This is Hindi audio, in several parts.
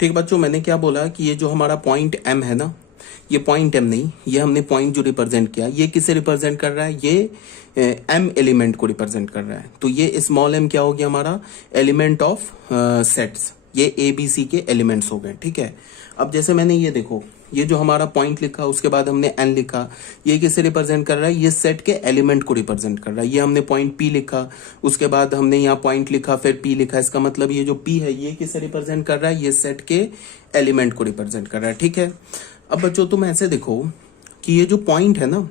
ठीक बच्चों, मैंने क्या बोला कि ये जो हमारा पॉइंट एम है ना, ये पॉइंट एम नहीं, ये हमने पॉइंट जो रिप्रेजेंट किया, ये किसे रिप्रेजेंट कर रहा है? ये एम एलिमेंट को रिप्रेजेंट कर रहा है। तो ये स्मॉल एम क्या हो गया हमारा? Element of sets. ये ए बी सी के एलिमेंट्स हो गए। ठीक है, अब जैसे मैंने ये देखो, ये जो हमारा पॉइंट लिखा, उसके बाद हमने एन लिखा, ये किसे रिप्रेजेंट कर रहा है? ये सेट के एलिमेंट को रिप्रेजेंट कर रहा है। ये हमने पॉइंट पी लिखा, उसके बाद हमने यहाँ पॉइंट लिखा, फिर पी लिखा। इसका मतलब ये जो पी है ये किसे रिप्रेजेंट कर रहा है? ये सेट के एलिमेंट को रिप्रेजेंट कर रहा है। ठीक है, अब बच्चों तुम ऐसे देखो कि ये जो पॉइंट है ना,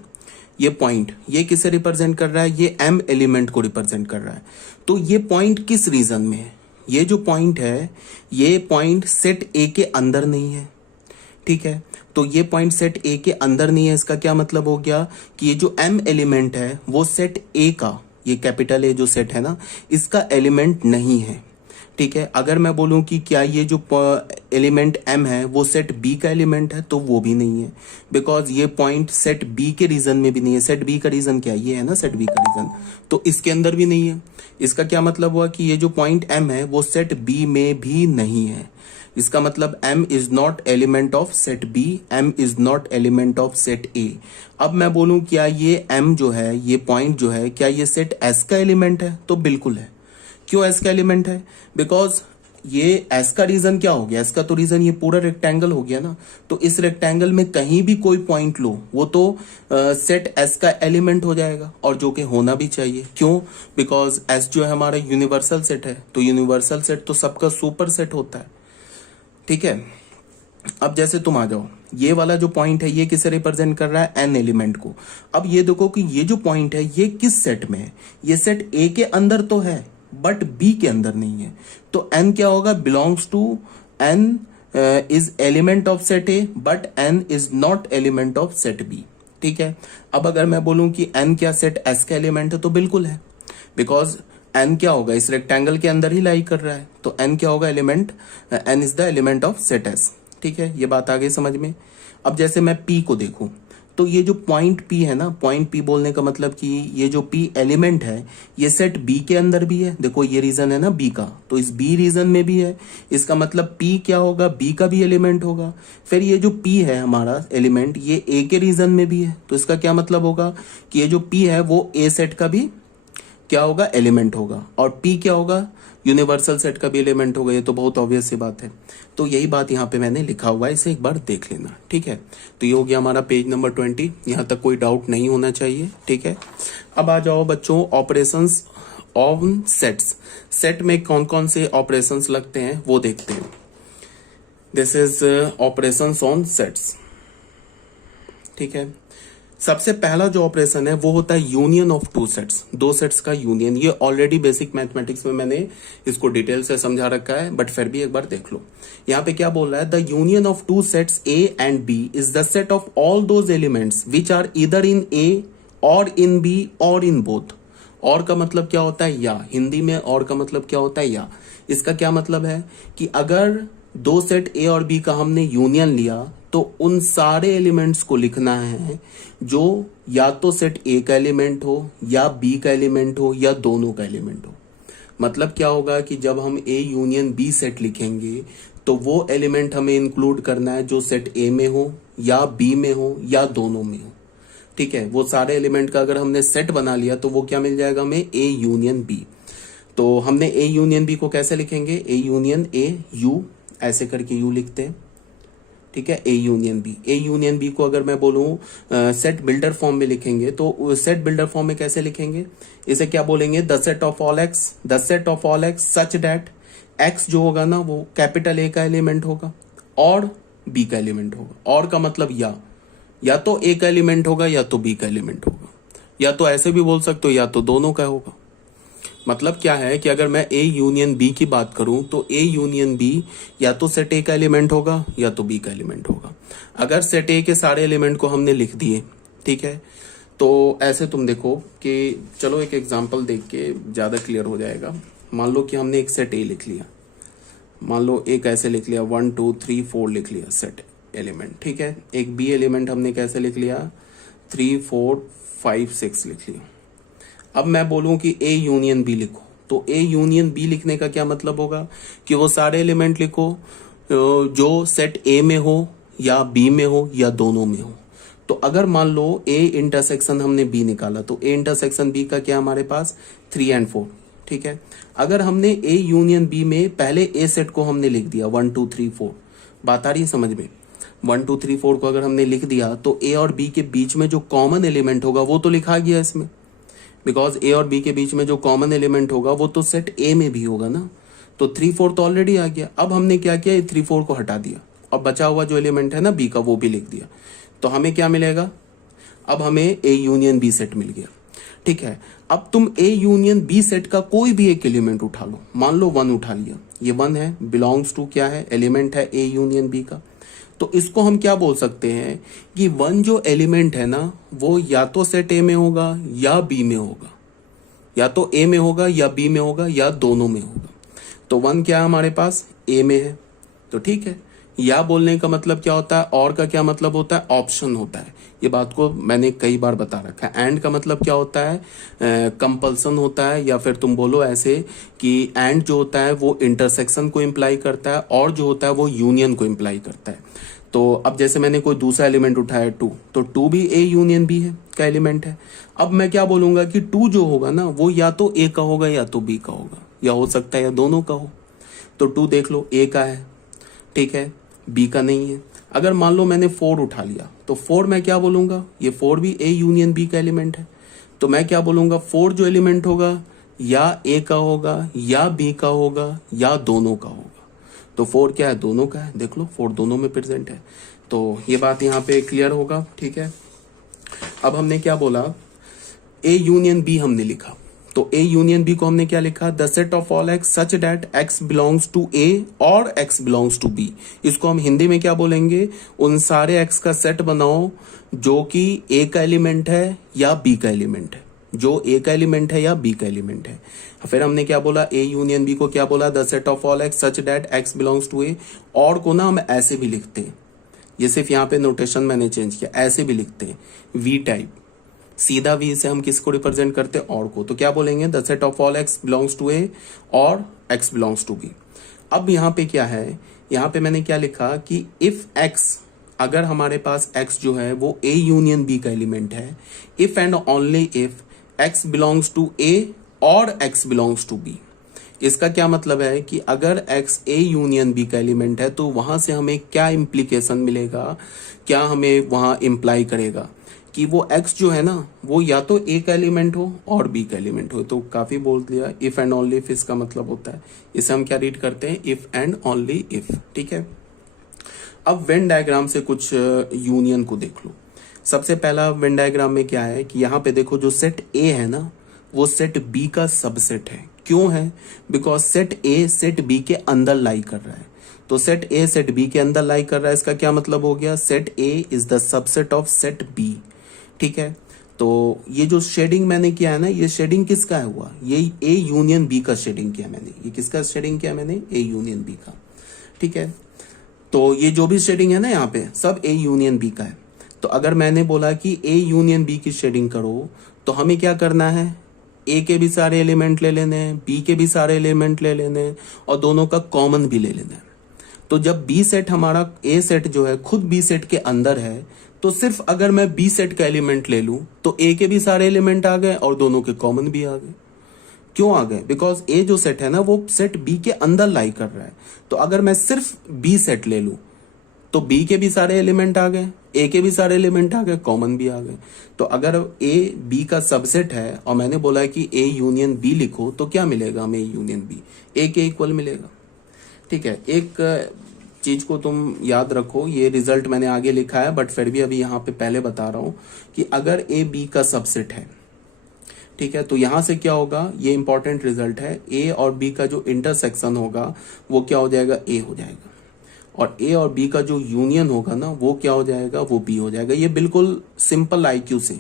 ये पॉइंट ये किसे रिप्रेजेंट कर रहा है? ये एम एलिमेंट को रिप्रेजेंट कर रहा है। तो ये पॉइंट किस रीजन में है? ये जो पॉइंट है, ये पॉइंट सेट ए के अंदर नहीं है। ठीक है, तो ये पॉइंट सेट ए के अंदर नहीं है। इसका क्या मतलब हो गया कि ये जो एम एलिमेंट है वो सेट ए का, ये कैपिटल ए जो सेट है ना, इसका एलिमेंट नहीं है। ठीक है, अगर मैं बोलूं कि क्या ये जो एलिमेंट एम है वो सेट बी का एलिमेंट है, तो वो भी नहीं है, बिकॉज ये पॉइंट सेट बी के रीजन में भी नहीं है। सेट बी का रीजन क्या है? ये है ना सेट बी का रीजन, तो इसके अंदर भी नहीं है। इसका क्या मतलब हुआ कि ये जो पॉइंट एम है वो सेट बी में भी नहीं है। इसका मतलब m is not element of set b, m is not element of set a। अब मैं बोलूं क्या ये m जो है, ये पॉइंट जो है, क्या ये सेट s का एलिमेंट है? तो बिल्कुल है। क्यों s का एलिमेंट है? बिकॉज ये s का रीजन क्या हो गया? s का तो रीजन ये पूरा रेक्टेंगल हो गया ना, तो इस रेक्टेंगल में कहीं भी कोई पॉइंट लो, वो तो सेट s का एलिमेंट हो जाएगा, और जो कि होना भी चाहिए। क्यों? बिकॉज s जो है हमारा यूनिवर्सल सेट है, तो यूनिवर्सल सेट तो सबका सुपर सेट होता है। ठीक है, अब जैसे तुम आ जाओ, ये वाला जो पॉइंट है ये किसे रिप्रेजेंट कर रहा है? एन एलिमेंट को। अब ये देखो कि ये जो पॉइंट है ये किस सेट में है? ये सेट ए के अंदर तो है बट बी के अंदर नहीं है। तो एन क्या होगा? Belongs to n is element of set A but n is not element of set B. ठीक है, अब अगर मैं बोलूं कि एन क्या सेट एस का एलिमेंट है, तो बिल्कुल है, बिकॉज एन क्या होगा? इस रेक्टेंगल के अंदर ही लाई कर रहा है, तो एन क्या होगा? Element, n is the element of set S. ठीक है, ये बात आ गई समझ में। अब जैसे मैं पी को देखूं, तो ये जो पॉइंट पी है ना, पॉइंट पी बोलने का मतलब कि ये जो पी एलिमेंट है ये सेट बी के अंदर भी है। देखो ये रीजन है ना बी का, तो इस बी रीजन में भी है। इसका मतलब पी क्या होगा? बी का भी एलिमेंट होगा। फिर ये जो पी है हमारा एलिमेंट, ये ए के रीजन में भी है, तो इसका क्या मतलब होगा कि ये जो पी है वो ए सेट का भी क्या होगा? एलिमेंट होगा। और पी क्या होगा? यूनिवर्सल सेट का भी एलिमेंट होगा। ये तो बहुत ऑब्वियस सी बात है। तो यही बात यहाँ पे मैंने लिखा हुआ है, इसे एक बार देख लेना। ठीक है, तो ये हो गया हमारा पेज नंबर 20। यहाँ तक कोई डाउट नहीं होना चाहिए। ठीक है, अब आ जाओ बच्चों ऑपरेशंस ऑन सेट्स। सेट में कौन कौन से ऑपरेशंस लगते हैं वो देखते हैं। This is operations on sets. ठीक है, सबसे पहला जो ऑपरेशन है वो होता है यूनियन ऑफ टू सेट्स, दो सेट्स का यूनियन। ये ऑलरेडी बेसिक मैथमेटिक्स में मैंने इसको डिटेल से समझा रखा है, बट फिर भी एक बार देख लो। यहाँ पे क्या बोल रहा है? The union of two sets A and B is the set of all those elements which are इधर इन ए और इन बी और इन बोथ। और का मतलब क्या होता है? या। हिंदी में और का मतलब क्या होता है? या। इसका क्या मतलब है कि अगर दो सेट ए और बी का हमने यूनियन लिया, तो उन सारे एलिमेंट्स को लिखना है जो या तो सेट ए का एलिमेंट हो, या बी का एलिमेंट हो, या दोनों का एलिमेंट हो। मतलब क्या होगा कि जब हम ए यूनियन बी सेट लिखेंगे, तो वो एलिमेंट हमें इंक्लूड करना है जो सेट ए में हो, या बी में हो, या दोनों में हो। ठीक है, वो सारे एलिमेंट का अगर हमने सेट बना लिया तो वो क्या मिल जाएगा हमें? A union B. तो हमने ए यूनियन बी को कैसे लिखेंगे? ए यूनियन ए यू, ऐसे करके यू लिखते हैं। ठीक है, A union B. A union B को अगर मैं बोलूं सेट बिल्डर फॉर्म में लिखेंगे, तो सेट बिल्डर फॉर्म में कैसे लिखेंगे? इसे क्या बोलेंगे? The set of all x, the set of all x such that x जो होगा ना वो कैपिटल ए का एलिमेंट होगा और बी का एलिमेंट होगा। और का मतलब या तो ए का एलिमेंट होगा या तो बी का एलिमेंट होगा, या तो ऐसे भी बोल सकते हो या तो दोनों का होगा। मतलब क्या है कि अगर मैं ए यूनियन बी की बात करूं, तो ए यूनियन बी या तो सेट ए का एलिमेंट होगा या तो बी का एलिमेंट होगा। अगर सेट ए के सारे एलिमेंट को हमने लिख दिए, ठीक है, तो ऐसे तुम देखो कि चलो एक एग्जांपल देख के ज्यादा क्लियर हो जाएगा। मान लो कि हमने एक सेट ए लिख लिया, मान लो एक ऐसे लिख लिया 1 2 3 4 लिख लिया सेट एलिमेंट। ठीक है, एक बी एलिमेंट हमने कैसे लिख लिया? 3 4 5 6 लिख लिया। अब मैं बोलूं कि ए यूनियन बी लिखो, तो ए यूनियन बी लिखने का क्या मतलब होगा कि वो सारे एलिमेंट लिखो जो सेट ए में हो या बी में हो या दोनों में हो। तो अगर मान लो ए इंटरसेक्शन हमने बी निकाला तो ए इंटरसेक्शन बी का क्या हमारे पास 3 और 4, ठीक है। अगर हमने ए यूनियन बी में पहले ए सेट को हमने लिख दिया 1 2 3 4, बात आ रही है समझ में, 1 2 3 4 को अगर हमने लिख दिया तो ए और बी के बीच में जो कॉमन एलिमेंट होगा वो तो लिखा गया इसमें, बिकॉज ए और बी के बीच में जो कॉमन एलिमेंट होगा वो तो सेट ए में भी होगा ना। तो 3 4 तो ऑलरेडी आ गया। अब हमने क्या किया, ये 3 4 को हटा दिया और बचा हुआ जो एलिमेंट है ना बी का वो भी लिख दिया। तो हमें क्या मिलेगा, अब हमें ए यूनियन बी सेट मिल गया, ठीक है। अब तुम ए यूनियन बी सेट का कोई भी एक एलिमेंट उठा लो, मान लो 1 उठा लिया, ये 1 है, बिलोंग्स टू क्या है, एलिमेंट है ए यूनियन बी का। तो इसको हम क्या बोल सकते हैं कि 1 जो एलिमेंट है ना वो या तो सेट ए में होगा या बी में होगा, या तो ए में होगा या बी में होगा या दोनों में होगा। तो 1 क्या है हमारे पास, ए में है, तो ठीक है। या बोलने का मतलब क्या होता है, और का क्या मतलब होता है, ऑप्शन होता है। ये बात को मैंने कई बार बता रखा है। एंड का मतलब क्या होता है, कंपल्सन होता है, या फिर तुम बोलो ऐसे कि एंड जो होता है वो इंटरसेक्शन को इम्प्लाई करता है और जो होता है वो यूनियन को इम्प्लाई करता है। तो अब जैसे मैंने कोई दूसरा एलिमेंट उठाया 2, तो 2 भी ए यूनियन बी है का एलिमेंट है। अब मैं क्या बोलूंगा कि 2 जो होगा ना वो या तो ए का होगा या तो बी का होगा, या हो सकता है या दोनों का हो। तो 2 देख लो ए का है, ठीक है, बी का नहीं है। अगर मान लो मैंने 4 उठा लिया तो 4 मैं क्या बोलूंगा, ये 4 भी ए यूनियन बी का एलिमेंट है। तो मैं क्या बोलूंगा, 4 जो एलिमेंट होगा या ए का होगा या बी का होगा या दोनों का होगा। तो 4 क्या है, दोनों का है, देख लो 4 दोनों में प्रेजेंट है। तो ये बात यहाँ पे क्लियर होगा, ठीक है। अब हमने क्या बोला, ए यूनियन बी हमने लिखा, तो ए यूनियन बी को हमने क्या लिखा, the set of all x such that x belongs to A और एक्स बिलोंग्स टू बी। इसको हम हिंदी में क्या बोलेंगे, उन सारे एक्स का सेट बनाओ जो कि ए का एलिमेंट है या बी का एलिमेंट है, जो ए का एलिमेंट है या बी का एलिमेंट है। फिर हमने क्या बोला, ए यूनियन बी को क्या बोला, the set of all x such that x belongs to A. और को ना हम ऐसे भी लिखते हैं, ये सिर्फ यहाँ पे नोटेशन मैंने चेंज किया, ऐसे भी लिखते हैं वी टाइप, सीधा वी से हम किसको रिप्रेजेंट करते हैं, और को। तो क्या बोलेंगे, the set of all x belongs to A और एक्स बिलोंग्स टू बी। अब यहाँ पे क्या है, यहाँ पे मैंने क्या लिखा कि इफ एक्स, अगर हमारे पास एक्स जो है वो ए यूनियन बी का एलिमेंट है, if and only if x belongs to A और एक्स बिलोंग्स टू बी। इसका क्या मतलब है कि अगर एक्स ए यूनियन बी का एलिमेंट है तो वहां से हमें क्या इम्प्लीकेशन मिलेगा, क्या हमें वहां इम्प्लाई करेगा कि वो x जो है ना वो या तो a का एलिमेंट हो और b का एलिमेंट हो। तो काफी बोल दिया, इफ एंड ओनली इफ इसका मतलब होता है, इसे हम क्या रीड करते हैं, इफ एंड ओनली इफ, ठीक है। अब वेन डायग्राम से कुछ यूनियन को देख लो। सबसे पहला वेन डायग्राम में क्या है कि यहाँ पे देखो जो सेट a है ना वो सेट b का सबसेट है। क्यों है, because set a set b के अंदर लाई कर रहा है। तो सेट a सेट b के अंदर लाई कर रहा है, इसका क्या मतलब हो गया, set a is the subset of set b, ठीक है। तो ये जो शेडिंग मैंने किया है ना, ये शेडिंग किसका है हुआ, ये ए यूनियन बी का शेडिंग किया मैंने। ये किसका शेडिंग किया मैंने, ए यूनियन बी का, ठीक है। तो ये जो भी शेडिंग है ना यहाँ पे सब ए यूनियन बी का है। तो अगर मैंने बोला कि ए यूनियन बी की शेडिंग करो तो हमें क्या करना है, ए के भी सारे एलिमेंट ले लेने हैं, बी के भी सारे एलिमेंट ले लेने हैं और दोनों का कॉमन भी ले लेना है। तो जब बी सेट हमारा ए सेट जो है खुद बी सेट के अंदर है, तो सिर्फ अगर मैं बी सेट का एलिमेंट ले लूं तो ए के भी सारे एलिमेंट आ गए और दोनों के कॉमन भी आ गए। क्यों आ गए, बिकॉज ए जो सेट है ना वो सेट बी के अंदर लाई कर रहा है। तो अगर मैं सिर्फ बी सेट ले लूं तो बी के भी सारे एलिमेंट आ गए, ए के भी सारे एलिमेंट आ गए, कॉमन भी आ गए। तो अगर ए बी का सबसेट है और मैंने बोला कि ए यूनियन बी लिखो तो क्या मिलेगा हमें, ए यूनियन बी ए के इक्वल मिलेगा, ठीक है। एक चीज को तुम याद रखो, ये रिजल्ट मैंने आगे लिखा है बट फिर भी अभी यहाँ पे पहले बता रहा हूं कि अगर ए बी का सबसेट है, ठीक है, तो यहां से क्या होगा, ये इंपॉर्टेंट रिजल्ट है, ए और बी का जो इंटरसेक्शन होगा वो क्या हो जाएगा, ए हो जाएगा, और ए और बी का जो यूनियन होगा ना वो क्या हो जाएगा, वो बी हो जाएगा। ये बिल्कुल सिंपल IQ से,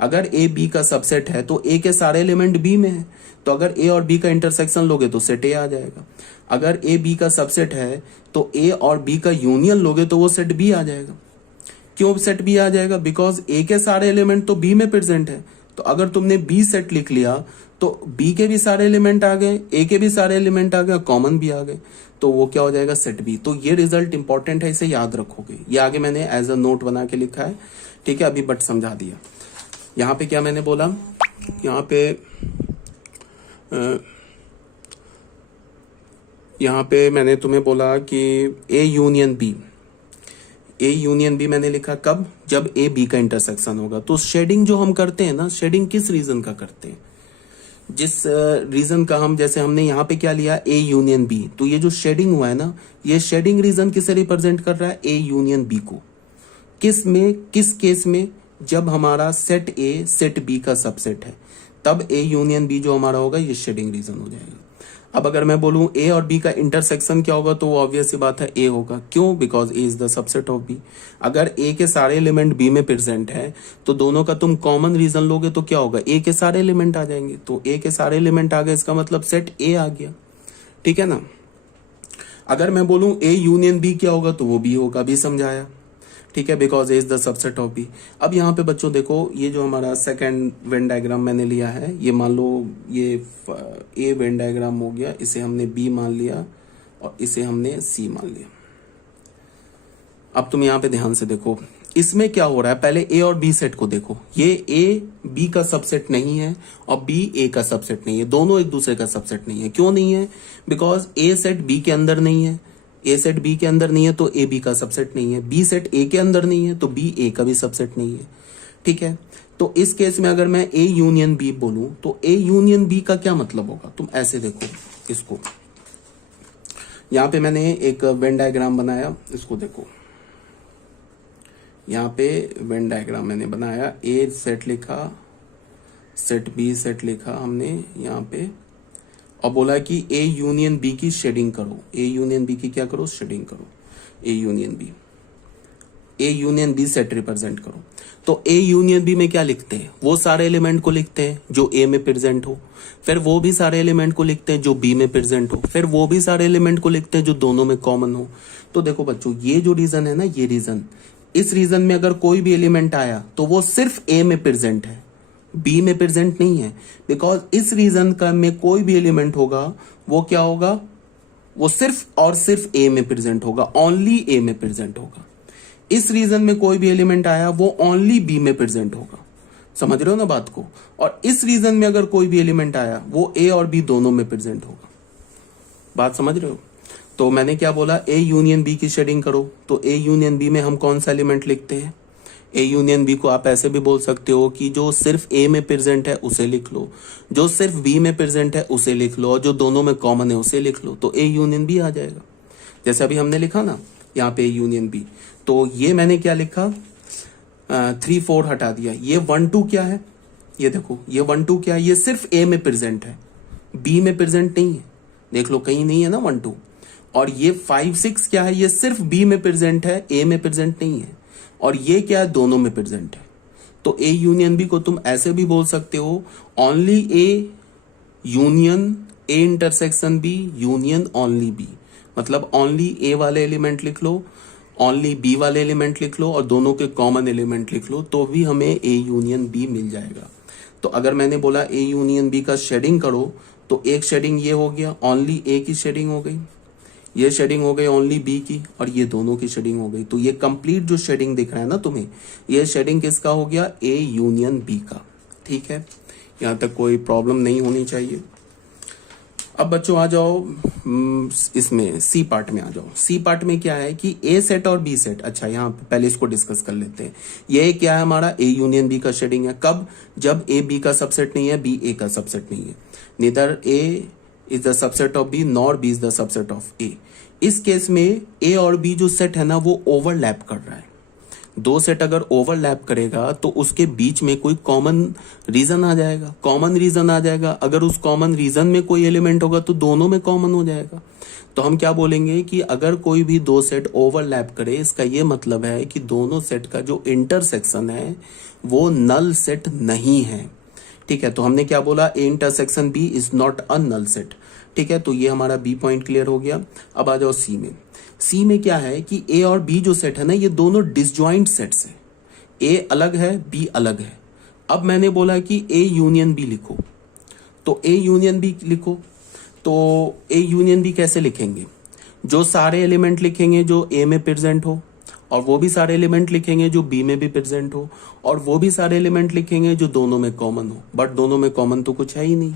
अगर ए बी का सबसेट है तो ए के सारे एलिमेंट बी में है, तो अगर ए और बी का इंटरसेक्शन लोगे तो सेट ए आ जाएगा। अगर ए बी का सबसेट है तो ए और बी का यूनियन लोगे तो वो सेट बी आ जाएगा। क्यों सेट बी आ जाएगा, बिकॉज ए के सारे एलिमेंट तो बी में प्रेजेंट है। तो अगर तुमने बी सेट लिख लिया तो बी के भी सारे एलिमेंट आ गए, ए के भी सारे एलिमेंट आ गए, कॉमन भी आ गए, तो वो क्या हो जाएगा, सेट बी। तो ये रिजल्ट इंपॉर्टेंट है, इसे याद रखोगे। ये आगे मैंने एज अ नोट बना के लिखा है, ठीक है, अभी बट समझा दिया। यहाँ पे क्या मैंने बोला, यहाँ पे मैंने तुम्हें बोला कि ए यूनियन बी मैंने लिखा कब, जब ए बी का इंटरसेक्शन होगा। तो शेडिंग जो हम करते हैं ना, शेडिंग किस रीजन का करते हैं, जिस रीजन का हम, जैसे हमने यहाँ पे क्या लिया, ए यूनियन बी, तो ये जो शेडिंग हुआ है ना, ये शेडिंग रीजन किसे रिप्रेजेंट कर रहा है, ए यूनियन बी को। किस में, किस केस में, जब हमारा सेट ए सेट बी का सबसेट है, तब ए यूनियन बी जो हमारा होगा ये शेडिंग रीजन हो जाएगा। अब अगर मैं बोलूं ए और बी का इंटरसेक्शन क्या होगा, तो वो ऑब्वियस सी बात है ए होगा। क्यों, because A is the subset of B. अगर ए के सारे एलिमेंट बी में प्रेजेंट है, तो दोनों का तुम कॉमन रीजन लोगे तो क्या होगा, ए के सारे एलिमेंट आ जाएंगे। तो ए के सारे एलिमेंट आ गए, इसका मतलब सेट ए आ गया, ठीक है ना। अगर मैं बोलूं ए यूनियन बी क्या होगा, तो वो बी होगा, भी समझाया, ठीक है, because A is the subset of B. अब यहाँ पे बच्चों देखो, ये जो हमारा सेकंड वेन डायग्राम मैंने लिया है, ये मान लो ये ए वेन डायग्राम हो गया, इसे हमने बी मान लिया और इसे हमने सी मान लिया। अब तुम यहाँ पे ध्यान से देखो, इसमें क्या हो रहा है, पहले ए और बी सेट को देखो। ये ए बी का सबसेट नहीं है और बी ए का सबसेट नहीं है, दोनों एक दूसरे का सबसेट नहीं है। क्यों नहीं है, बिकॉज ए सेट बी के अंदर नहीं है, ए सेट बी के अंदर नहीं है तो ए बी का सबसेट नहीं है, बी सेट ए के अंदर नहीं है तो बी ए का भी सबसेट नहीं है, ठीक है। तो इस केस में अगर मैं ए यूनियन बी बोलूं, तो ए यूनियन बी का क्या मतलब होगा, तुम ऐसे देखो इसको। यहां पे मैंने एक वेन डायग्राम बनाया, इसको देखो, यहाँ पे वेन डायग्राम मैंने बनाया, ए सेट लिखा, सेट बी सेट लिखा हमने यहाँ पे, और बोला कि ए यूनियन बी की शेडिंग करो, ए यूनियन बी की क्या करो, शेडिंग करो, A union B set represent करो। तो ए यूनियन बी में क्या लिखते हैं, वो सारे एलिमेंट को लिखते हैं जो ए में प्रेजेंट हो, फिर वो भी सारे एलिमेंट को लिखते हैं जो बी में प्रेजेंट हो, फिर वो भी सारे एलिमेंट को लिखते हैं जो दोनों में कॉमन हो। तो देखो बच्चों, ये जो रीजन है ना, ये रीजन, इस रीजन में अगर कोई भी एलिमेंट आया तो वो सिर्फ ए में प्रेजेंट है, बी में प्रेजेंट नहीं है। बिकॉज इस रीजन का में कोई भी एलिमेंट होगा, वो क्या होगा, वो सिर्फ और सिर्फ ए में प्रेजेंट होगा, ओनली ए में प्रेजेंट होगा। इस रीजन में कोई भी एलिमेंट आया, वो ओनली बी में प्रेजेंट होगा। समझ रहे हो ना बात को। और इस रीजन में अगर कोई भी एलिमेंट आया, वो ए और बी दोनों में प्रेजेंट होगा। बात समझ रहे हो। तो मैंने क्या बोला, ए यूनियन बी की शेडिंग करो। तो ए यूनियन बी में हम कौन सा एलिमेंट लिखते हैं, ए यूनियन बी को आप ऐसे भी बोल सकते हो कि जो सिर्फ ए में प्रेजेंट है उसे लिख लो, जो सिर्फ बी में प्रेजेंट है उसे लिख लो, और जो दोनों में कॉमन है उसे लिख लो। तो ए यूनियन बी आ जाएगा। जैसे अभी हमने लिखा ना यहाँ पे ए यूनियन बी, तो ये मैंने क्या लिखा, 3 4 हटा दिया। ये 1 2 क्या है, ये देखो, ये 1 2 क्या है, ये सिर्फ ए में प्रेजेंट है, बी में प्रेजेंट नहीं है। देख लो कहीं नहीं है ना 1 2। और ये 5 6 क्या है, ये सिर्फ बी में प्रेजेंट है, ए में प्रेजेंट नहीं है। और ये क्या है, दोनों में प्रेजेंट है। तो ए यूनियन बी को तुम ऐसे भी बोल सकते हो, only A union A intersection B union only B. मतलब ओनली ए वाले एलिमेंट लिख लो, ओनली बी वाले एलिमेंट लिख लो, और दोनों के कॉमन एलिमेंट लिख लो, तो भी हमें ए यूनियन बी मिल जाएगा। तो अगर मैंने बोला ए यूनियन बी का शेडिंग करो, तो एक शेडिंग ये हो गया, ओनली ए की शेडिंग हो गई, ये शेडिंग हो गई ओनली बी की, और ये दोनों की शेडिंग हो गई। तो ये कंप्लीट जो शेडिंग दिख रहा है ना तुम्हें, ये शेडिंग किसका हो गया, ए यूनियन बी का। ठीक है, यहां तक कोई प्रॉब्लम नहीं होनी चाहिए। अब बच्चों आ जाओ इसमें सी पार्ट में आ जाओ। सी पार्ट में क्या है कि ए सेट और बी सेट, अच्छा यहाँ पहले इसको डिस्कस कर लेते हैं। ये क्या है हमारा, ए यूनियन बी का शेडिंग है। कब, जब ए बी का सबसेट नहीं है, बी ए का सबसेट नहीं है। Neither A is the subset of B nor B is the subset of A. इस केस में ए और बी जो सेट है ना, वो ओवरलैप कर रहा है। दो सेट अगर ओवरलैप करेगा तो उसके बीच में कोई कॉमन रीजन आ जाएगा, कॉमन रीजन आ जाएगा। अगर उस कॉमन रीजन में कोई एलिमेंट होगा तो दोनों में कॉमन हो जाएगा। तो हम क्या बोलेंगे कि अगर कोई भी दो सेट ओवरलैप करे, इसका ये मतलब है कि दोनों सेट का जो इंटरसेक्शन है वो नल सेट नहीं है। ठीक है, तो हमने क्या बोला, A intersection B is not a null set. ठीक है, तो ये हमारा बी पॉइंट क्लियर हो गया। अब आ जाओ सी में। सी में क्या है कि ए और बी जो सेट है ना, ये दोनों डिसजॉइंट सेट्स है। ए अलग है, बी अलग है। अब मैंने बोला कि ए यूनियन बी लिखो, तो ए यूनियन बी लिखो। तो ए यूनियन बी कैसे लिखेंगे? जो सारे एलिमेंट लिखेंगे जो ए में प्रेजेंट हो, और वो भी सारे एलिमेंट लिखेंगे जो बी में भी प्रेजेंट हो, और वो भी सारे एलिमेंट लिखेंगे जो दोनों में कॉमन हो। बट दोनों में कॉमन तो कुछ है ही नहीं,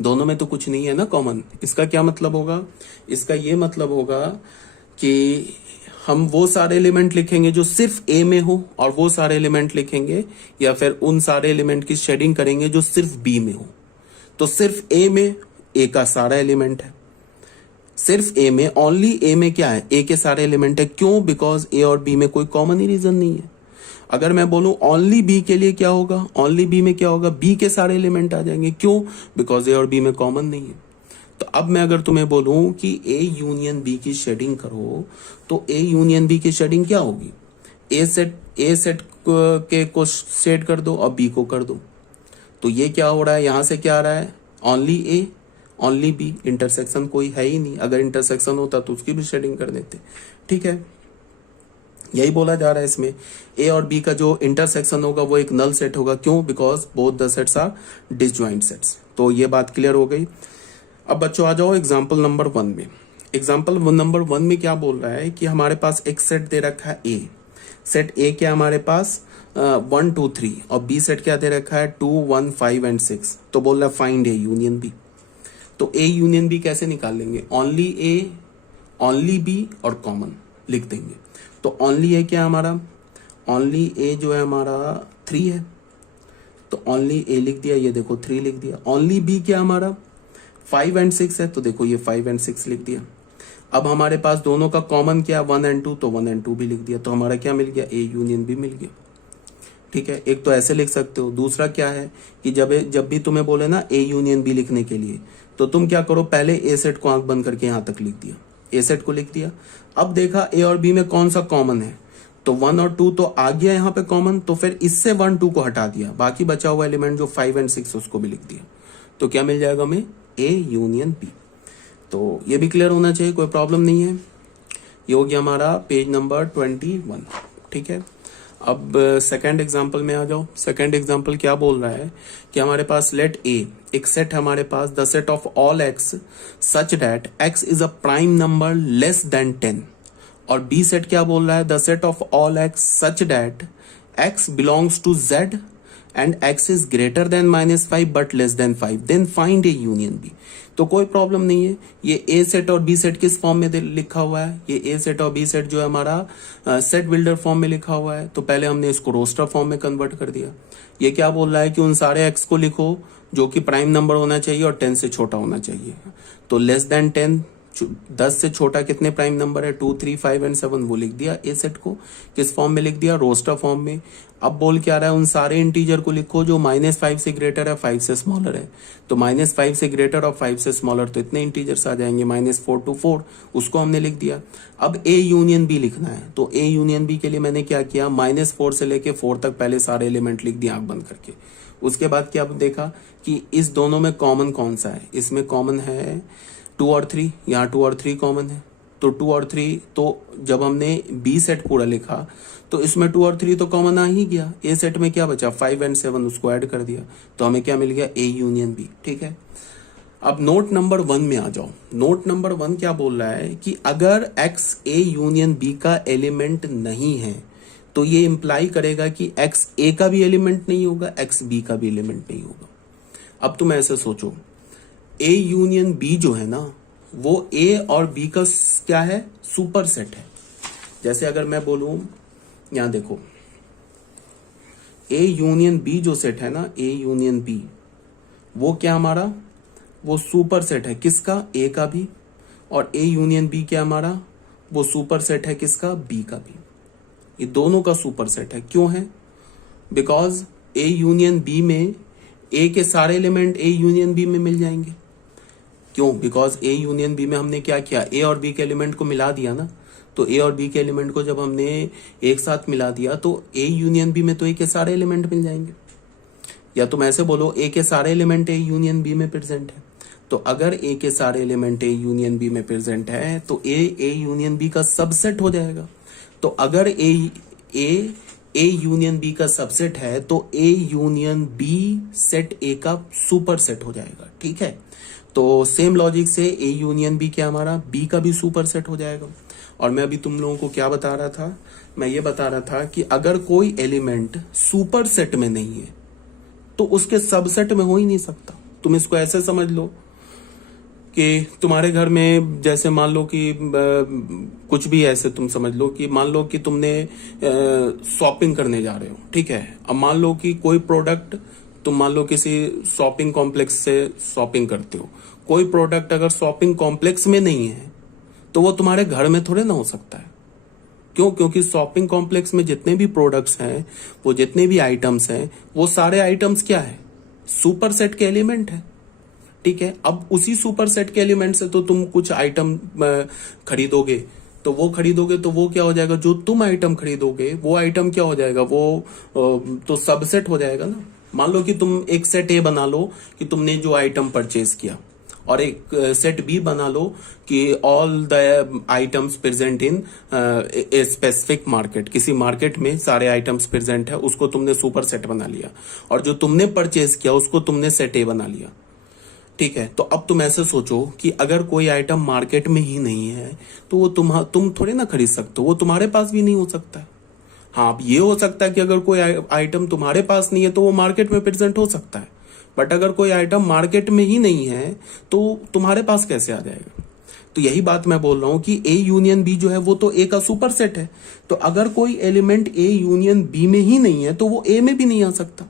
दोनों में तो कुछ नहीं है ना कॉमन। इसका क्या मतलब होगा? इसका ये मतलब होगा कि हम वो सारे एलिमेंट लिखेंगे जो सिर्फ ए में हो, और वो सारे एलिमेंट लिखेंगे या फिर उन सारे एलिमेंट की शेडिंग करेंगे जो सिर्फ बी में हो। तो सिर्फ ए में ए का सारा एलिमेंट है, सिर्फ ए में, ओनली ए में क्या है? ए के सारे एलिमेंट है। क्यों? बिकॉज ए और बी में कोई कॉमन ही रीजन नहीं है। अगर मैं बोलूं ओनली बी के लिए क्या होगा? ओनली बी में क्या होगा? बी के सारे एलिमेंट आ जाएंगे। क्यों? बिकॉज ए और बी में कॉमन नहीं है। तो अब मैं अगर तुम्हें बोलूं कि ए यूनियन बी की शेडिंग करो, तो ए यूनियन बी की शेडिंग क्या होगी? ए सेट के को शेड कर दो और बी को कर दो। तो ये क्या हो रहा है? यहां से क्या आ रहा है? Only A only B, intersection कोई है ही नहीं। अगर इंटरसेक्शन होता तो उसकी भी शेडिंग कर देते। ठीक है, यही बोला जा रहा है इसमें। ए और बी का जो इंटरसेक्शन होगा वो एक नल सेट होगा। क्यों? Because both the sets are disjoint sets. तो ये बात क्लियर हो गई। अब बच्चों आ जाओ एग्जाम्पल नंबर 1 में। एग्जाम्पल नंबर 1 में क्या बोल रहा है कि हमारे पास एक सेट दे रखा है ए। सेट ए क्या हमारे पास 1 2 3, और बी सेट क्या दे रखा है 2 1 5 एंड 6। तो बोल रहा है फाइंड ए यूनियन बी। तो ए यूनियन बी कैसे निकालेंगे? ओनली ए ओनली बी और कॉमन लिख देंगे। तो ओनली ए क्या हमारा? ओनली ए जो है हमारा 3 है, तो ओनली ए लिख दिया। ये देखो 3 लिख दिया। ओनली बी क्या हमारा 5 एंड 6 है, तो देखो ये 5 एंड 6 लिख दिया। अब हमारे पास दोनों का कॉमन क्या 1 एंड 2, तो 1 एंड 2 भी लिख दिया। तो हमारा क्या मिल गया? ए यूनियन बी मिल गया। ठीक है, एक तो ऐसे लिख सकते हो। दूसरा क्या है कि जब भी तुम्हें बोले ना ए यूनियन बी लिखने के लिए, तो तुम क्या करो? पहले ए सेट को आंख बंद करके यहां तक लिख दिया, ए सेट को लिख दिया। अब देखा ए और बी में कौन सा कॉमन है, तो 1 और 2 तो आ गया यहाँ पे कॉमन। तो फिर इससे 1 2 को हटा दिया, बाकी बचा हुआ एलिमेंट जो 5 एंड 6 उसको भी लिख दिया। तो क्या मिल जाएगा हमें? A union B. तो ये भी क्लियर होना चाहिए, कोई प्रॉब्लम नहीं है। ये हो गया हमारा पेज नंबर 21। ठीक है, अब सेकंड एग्जांपल में आ जाओ। सेकंड एग्जांपल क्या बोल रहा है कि हमारे पास लेट ए, एक सेट हमारे पास, the set of all x such that x is a prime number less than 10। और बी सेट क्या बोल रहा है? The set of all x such that x belongs to Z and x is greater than -5 but less than 5, then find A union B. तो कोई प्रॉब्लम नहीं है। ये ए सेट और बी सेट किस फॉर्म में लिखा हुआ है? ये ए सेट और बी सेट जो है हमारा सेट बिल्डर फॉर्म में लिखा हुआ है। तो पहले हमने इसको रोस्टर फॉर्म में कन्वर्ट कर दिया। ये क्या बोल रहा है कि उन सारे एक्स को लिखो जो कि प्राइम नंबर होना चाहिए और 10 से छोटा होना चाहिए। तो लेस देन 10, 10 से छोटा कितने प्राइम नंबर है? 2 3 5 एंड 7, वो लिख दिया। ए सेट को किस फॉर्म में लिख दिया? रोस्टर फॉर्म में। अब बोल क्या रहा है? उन सारे इंटीजर को लिखो जो -5 से ग्रेटर है, 5 से स्मॉलर है। तो -5 से ग्रेटर और 5 से स्मॉलर, तो इतने इंटीजर्स आ जाएंगे -4 to 4, उसको हमने लिख दिया। अब ए यूनियन बी लिखना है, तो ए यूनियन बी के लिए मैंने क्या किया? -4 से लेके 4 तक पहले सारे एलिमेंट लिख दिए आंख बंद करके। उसके बाद क्या देखा कि इस दोनों में कॉमन कौन सा है? इसमें कॉमन है 2 और 3, यहाँ 2 और 3 कॉमन है। तो 2 और 3, तो जब हमने बी सेट पूरा लिखा तो इसमें 2 और 3 तो कॉमन आ ही गया। ए सेट में क्या बचा? 5 एंड 7, उसको ऐड कर दिया। तो हमें क्या मिल गया? A union B. ठीक है, अब नोट नंबर 1 में आ जाओ। नोट नंबर 1 क्या बोल रहा है कि अगर एक्स ए यूनियन बी का एलिमेंट नहीं है, तो ये इंप्लाई करेगा कि एक्स ए का भी एलिमेंट नहीं होगा, एक्स बी का भी एलिमेंट नहीं होगा। अब तुम ऐसे सोचो, ए यूनियन बी जो है ना, वो ए और बी का क्या है? सुपर सेट है। जैसे अगर मैं बोलूं, यहां देखो, ए यूनियन बी जो सेट है ना, ए यूनियन बी, वो क्या हमारा? वो सुपर सेट है किसका? ए का भी। और ए यूनियन बी क्या हमारा? वो सुपर सेट है किसका? बी का भी। ये दोनों का सुपर सेट है। क्यों है? बिकॉज ए यूनियन बी में ए के सारे एलिमेंट ए यूनियन बी में मिल जाएंगे। क्यों? बिकॉज ए यूनियन बी में हमने क्या किया? ए और बी के एलिमेंट को मिला दिया ना। तो ए और बी के एलिमेंट को जब हमने एक साथ मिला दिया तो ए यूनियन बी में तो ए के सारे एलिमेंट मिल जाएंगे। या तुम ऐसे बोलो, ए के सारे एलिमेंट ए यूनियन बी में प्रेजेंट है। तो अगर ए के सारे एलिमेंट ए यूनियन बी में प्रेजेंट है तो ए यूनियन बी का सबसेट हो जाएगा। तो अगर ए ए यूनियन बी का सबसेट है तो A union B set A का सुपर सेट हो जाएगा, ठीक है। तो सेम लॉजिक से ए यूनियन बी क्या हमारा बी का भी सुपर सेट हो जाएगा। और मैं अभी तुम लोगों को क्या बता रहा था, मैं ये बता रहा था कि अगर कोई एलिमेंट सुपर सेट में नहीं है तो उसके सबसेट में हो ही नहीं सकता। तुम इसको ऐसे समझ लो कि तुम्हारे घर में जैसे मान लो कि कुछ भी ऐसे तुम समझ लो कि मान लो कि तुमने शॉपिंग करने जा रहे हो, ठीक है। अब मान लो कि कोई प्रोडक्ट तुम मान लो किसी शॉपिंग कॉम्प्लेक्स से शॉपिंग करते हो, कोई प्रोडक्ट अगर शॉपिंग कॉम्प्लेक्स में नहीं है तो वो तुम्हारे घर में थोड़े ना हो सकता है। क्यों? क्योंकि शॉपिंग कॉम्प्लेक्स में जितने भी प्रोडक्ट्स हैं, वो जितने भी आइटम्स हैं, वो सारे आइटम्स क्या है, सुपर सेट के एलिमेंट है, ठीक है। अब उसी सुपर सेट के एलिमेंट से तो तुम कुछ आइटम खरीदोगे, तो वो क्या हो जाएगा, जो तुम आइटम खरीदोगे वो आइटम क्या हो जाएगा, वो तो सबसेट हो जाएगा ना। मान लो कि तुम एक सेट ए बना लो कि तुमने जो आइटम परचेज किया, और एक सेट बी बना लो कि all the items present in a specific market, किसी मार्केट में सारे आइटम्स प्रेजेंट है, उसको तुमने सुपर सेट बना लिया, और जो तुमने परचेज किया उसको तुमने सेट ए बना लिया, ठीक है। तो अब तुम ऐसे सोचो कि अगर कोई आइटम मार्केट में ही नहीं है तो वो तुम थोड़े ना खरीद सकते हो, वो तुम्हारे पास भी नहीं हो सकता है। हाँ, अब ये हो सकता है कि अगर कोई आइटम तुम्हारे पास नहीं है तो वो मार्केट में प्रेजेंट हो सकता है, बट अगर कोई आइटम मार्केट में ही नहीं है तो तुम्हारे पास कैसे आ जाएगा। तो यही बात मैं बोल रहा हूं कि ए यूनियन बी जो है वो तो ए का सुपर सेट है, तो अगर कोई एलिमेंट ए यूनियन बी में ही नहीं है तो वो ए में भी नहीं आ सकता,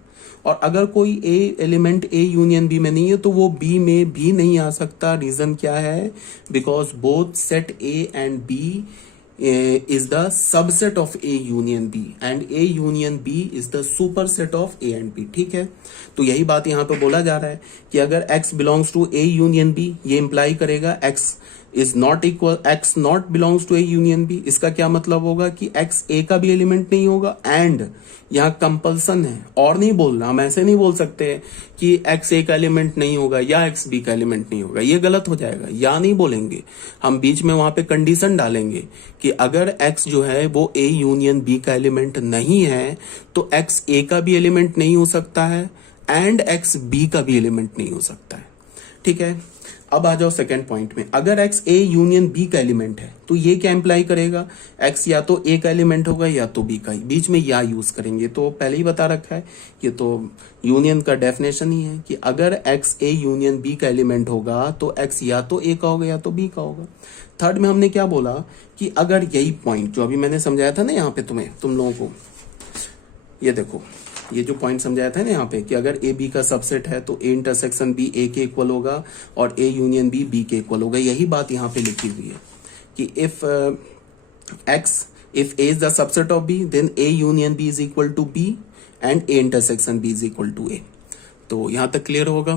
और अगर कोई ए एलिमेंट ए यूनियन बी में नहीं है तो वो बी में भी नहीं आ सकता। रीजन क्या है, because both set A and B is the subset of A union B and A union B is the superset of A and B, ठीक है। तो यही बात यहाँ पे बोला जा रहा है कि अगर X belongs to A union B, ये इंप्लाई करेगा X is not equal, X not belongs to A union B। इसका क्या मतलब होगा कि X A का भी एलिमेंट नहीं होगा, एंड यहाँ कंपल्सन है, और नहीं बोलना, हम ऐसे नहीं बोल सकते कि X A का एलिमेंट नहीं होगा या X B का एलिमेंट नहीं होगा, ये गलत हो जाएगा, या नहीं बोलेंगे, हम बीच में वहां पे कंडीशन डालेंगे कि अगर X जो है वो A यूनियन B का एलिमेंट नहीं है तो X A का भी एलिमेंट नहीं हो सकता है एंड X B का भी एलिमेंट नहीं हो सकता है, ठीक है। अब आ जाओ सेकेंड पॉइंट में, अगर X A यूनियन B का एलिमेंट है तो ये क्या इंप्लाई करेगा, X या तो A का एलिमेंट होगा या तो B का, बीच में या यूज करेंगे, तो पहले ही बता रखा है, ये तो यूनियन का डेफिनेशन ही है कि अगर X A यूनियन B का एलिमेंट होगा तो X या तो A का होगा या तो B का होगा। थर्ड में हमने क्या बोला कि अगर यही पॉइंट जो अभी मैंने समझाया था ना यहाँ पे तुम लोगों को, ये देखो, ये जो पॉइंट समझाया था ना यहाँ पे कि अगर ए बी का सबसेट है तो ए इंटरसेक्शन बी ए के इक्वल होगा और ए यूनियन बी बी के इक्वल होगा, यही बात यहाँ पे लिखी हुई है कि if A is the subset of B then A union B is equal to B and A intersection B is equal to A. तो यहाँ तक क्लियर होगा।